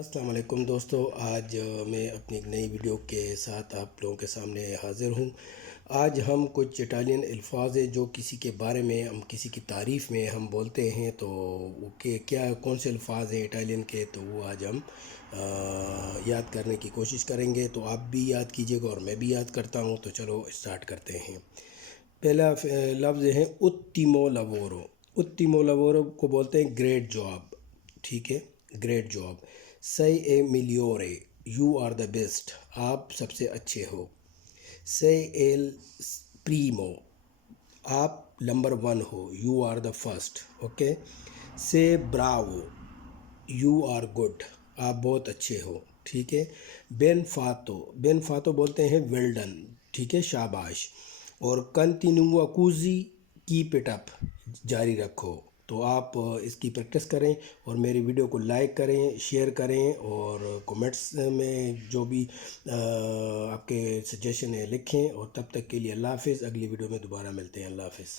السلام علیکم دوستو، آج میں اپنی ایک نئی ویڈیو کے ساتھ آپ لوگوں کے سامنے حاضر ہوں۔ آج ہم کچھ اٹالین الفاظ ہیں جو کسی کے بارے میں ہم کسی کی تعریف میں ہم بولتے ہیں، تو وہ کیا کون سے الفاظ ہیں اٹالین کے، تو وہ آج ہم یاد کرنے کی کوشش کریں گے۔ تو آپ بھی یاد کیجیے گا اور میں بھی یاد کرتا ہوں، تو چلو اسٹارٹ کرتے ہیں۔ پہلا لفظ ہے اٹیمو لورو۔ اٹیمو لورو کو بولتے ہیں گریٹ جاب، ٹھیک ہے، گریٹ جاب۔ سی اے میلیورے، یو آر دا بیسٹ، آپ سب سے اچھے ہو۔ سی ایل پریمو، آپ نمبر ون ہو، you are the first, okay. سے براوو، یو آر گڈ، آپ بہت اچھے ہو، ٹھیک ہے۔ بین فاتو، بین فاتو بولتے ہیں ویل ڈن، ٹھیک ہے، شاباش۔ اور کنٹینیو اکوزی، کیپ اٹ اپ، جاری رکھو۔ تو آپ اس کی پریکٹس کریں اور میری ویڈیو کو لائک کریں، شیئر کریں، اور کومنٹس میں جو بھی آپ کے سجیشن ہے لکھیں۔ اور تب تک کے لیے اللہ حافظ، اگلی ویڈیو میں دوبارہ ملتے ہیں، اللہ حافظ۔